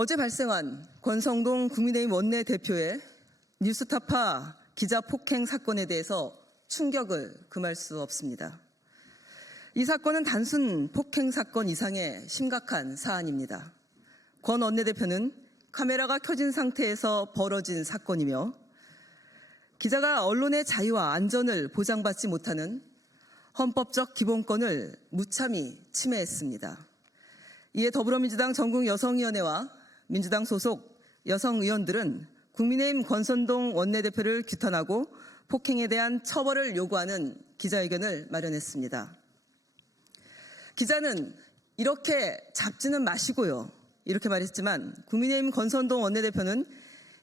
어제 발생한 권성동 국민의힘 원내대표의 뉴스타파 기자 폭행 사건에 대해서 충격을 금할 수 없습니다. 이 사건은 단순 폭행 사건 이상의 심각한 사안입니다. 권 원내대표는 카메라가 켜진 상태에서 벌어진 사건이며 기자가 언론의 자유와 안전을 보장받지 못하는 헌법적 기본권을 무참히 침해했습니다. 이에 더불어민주당 전국여성위원회와 민주당 소속 여성의원들은 국민의힘 권성동 원내대표를 규탄하고 폭행에 대한 처벌을 요구하는 기자회견을 마련했습니다. 기자는 이렇게 잡지는 마시고요. 이렇게 말했지만 국민의힘 권성동 원내대표는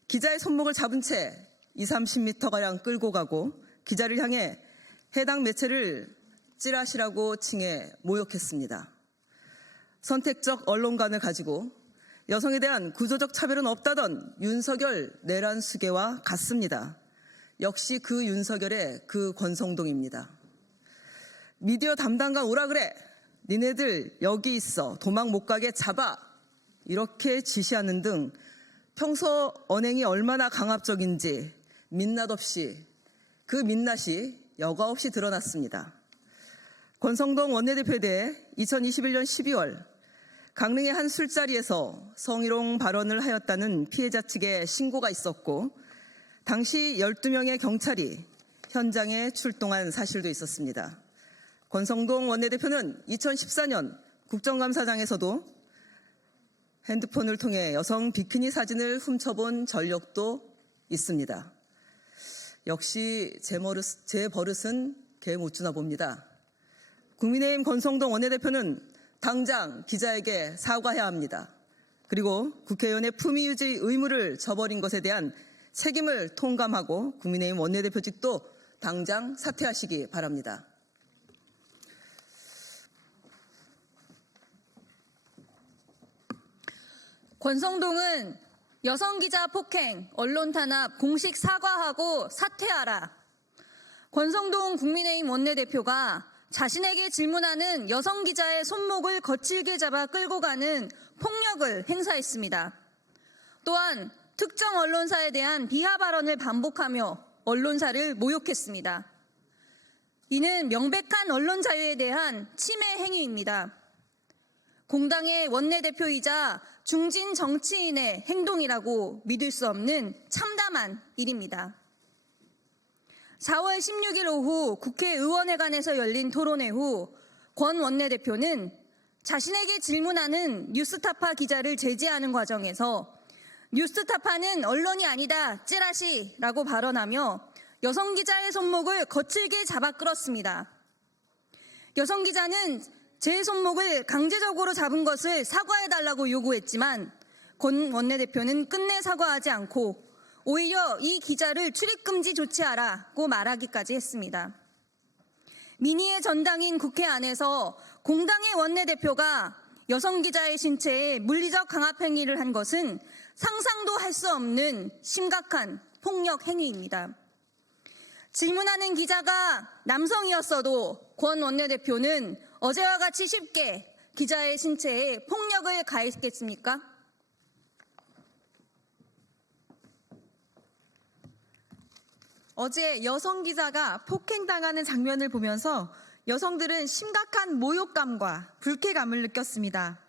기자의 손목을 잡은 채 20, 30m가량 끌고 가고 기자를 향해 해당 매체를 찌라시라고 칭해 모욕했습니다. 선택적 언론관을 가지고 여성에 대한 구조적 차별은 없다던 윤석열 내란 수계와 같습니다. 역시 그 윤석열의 그 권성동입니다. 미디어 담당관 오라 그래. 니네들 여기 있어. 도망 못 가게 잡아. 이렇게 지시하는 등 평소 언행이 얼마나 강압적인지 민낯 없이 그 민낯이 여과 없이 드러났습니다. 권성동 원내대표에 대해 2021년 12월 강릉의 한 술자리에서 성희롱 발언을 하였다는 피해자 측의 신고가 있었고 당시 12명의 경찰이 현장에 출동한 사실도 있었습니다. 권성동 원내대표는 2014년 국정감사장에서도 핸드폰을 통해 여성 비키니 사진을 훔쳐본 전력도 있습니다. 역시 제 버릇은 개 못 주나 봅니다. 국민의힘 권성동 원내대표는 당장 기자에게 사과해야 합니다. 그리고 국회의원의 품위 유지 의무를 저버린 것에 대한 책임을 통감하고 국민의힘 원내대표직도 당장 사퇴하시기 바랍니다. 권성동은 여성기자 폭행, 언론 탄압 공식 사과하고 사퇴하라. 권성동 국민의힘 원내대표가 자신에게 질문하는 여성기자의 손목을 거칠게 잡아 끌고 가는 폭력을 행사했습니다. 또한 특정 언론사에 대한 비하 발언을 반복하며 언론사를 모욕했습니다. 이는 명백한 언론 자유에 대한 침해 행위입니다. 공당의 원내대표이자 중진 정치인의 행동이라고 믿을 수 없는 참담한 일입니다. 4월 16일 오후 국회의원회관에서 열린 토론회 후 권 원내대표는 자신에게 질문하는 뉴스타파 기자를 제지하는 과정에서 뉴스타파는 언론이 아니다 찌라시라고 발언하며 여성 기자의 손목을 거칠게 잡아 끌었습니다. 여성 기자는 제 손목을 강제적으로 잡은 것을 사과해달라고 요구했지만 권 원내대표는 끝내 사과하지 않고 오히려 이 기자를 출입금지 조치하라고 말하기까지 했습니다. 민의의 전당인 국회 안에서 공당의 원내대표가 여성 기자의 신체에 물리적 강압 행위를 한 것은 상상도 할 수 없는 심각한 폭력 행위입니다. 질문하는 기자가 남성이었어도 권 원내대표는 어제와 같이 쉽게 기자의 신체에 폭력을 가했겠습니까? 어제 여성 기자가 폭행당하는 장면을 보면서 여성들은 심각한 모욕감과 불쾌감을 느꼈습니다.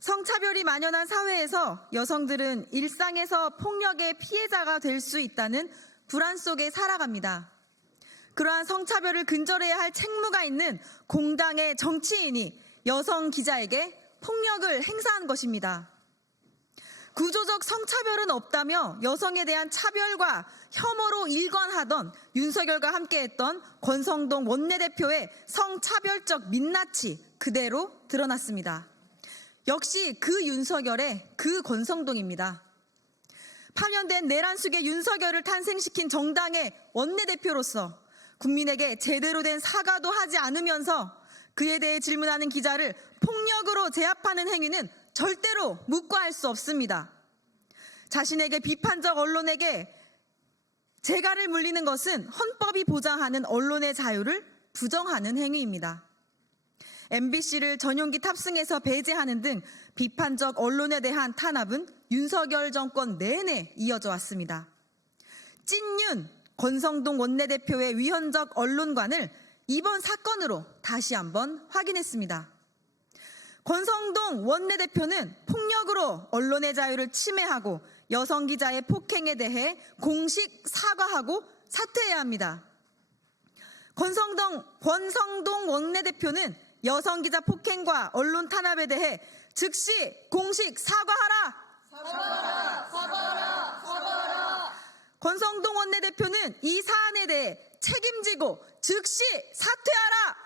성차별이 만연한 사회에서 여성들은 일상에서 폭력의 피해자가 될 수 있다는 불안 속에 살아갑니다. 그러한 성차별을 근절해야 할 책무가 있는 공당의 정치인이 여성 기자에게 폭력을 행사한 것입니다. 구조적 성차별은 없다며 여성에 대한 차별과 혐오로 일관하던 윤석열과 함께했던 권성동 원내대표의 성차별적 민낯이 그대로 드러났습니다. 역시 그 윤석열의 그 권성동입니다. 파면된 내란숙의 윤석열을 탄생시킨 정당의 원내대표로서 국민에게 제대로 된 사과도 하지 않으면서 그에 대해 질문하는 기자를 폭력으로 제압하는 행위는 절대로 묵과할 수 없습니다. 자신에게 비판적 언론에게 재갈을 물리는 것은 헌법이 보장하는 언론의 자유를 부정하는 행위입니다. MBC를 전용기 탑승해서 배제하는 등 비판적 언론에 대한 탄압은 윤석열 정권 내내 이어져 왔습니다. 찐윤 권성동 원내대표의 위헌적 언론관을 이번 사건으로 다시 한번 확인했습니다. 권성동 원내대표는 폭력으로 언론의 자유를 침해하고 여성 기자의 폭행에 대해 공식 사과하고 사퇴해야 합니다. 권성동 원내대표는 여성 기자 폭행과 언론 탄압에 대해 즉시 공식 사과하라! 사과하라! 권성동 원내대표는 이 사안에 대해 책임지고 즉시 사퇴하라!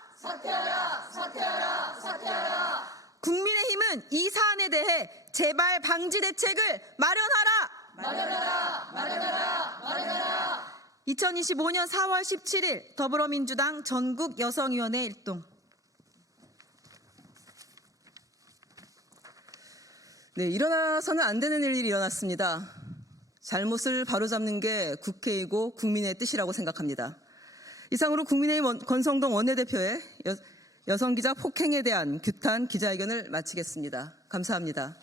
국민의힘은 이 사안에 대해 재발 방지 대책을 마련하라! 2025년 4월 17일 더불어민주당 전국여성위원회 일동. 네, 일어나서는 안 되는 일이 일어났습니다. 잘못을 바로잡는 게 국회이고 국민의 뜻이라고 생각합니다. 이상으로 국민의힘 권성동 원내대표의 여성 기자 폭행에 대한 규탄 기자회견을 마치겠습니다. 감사합니다.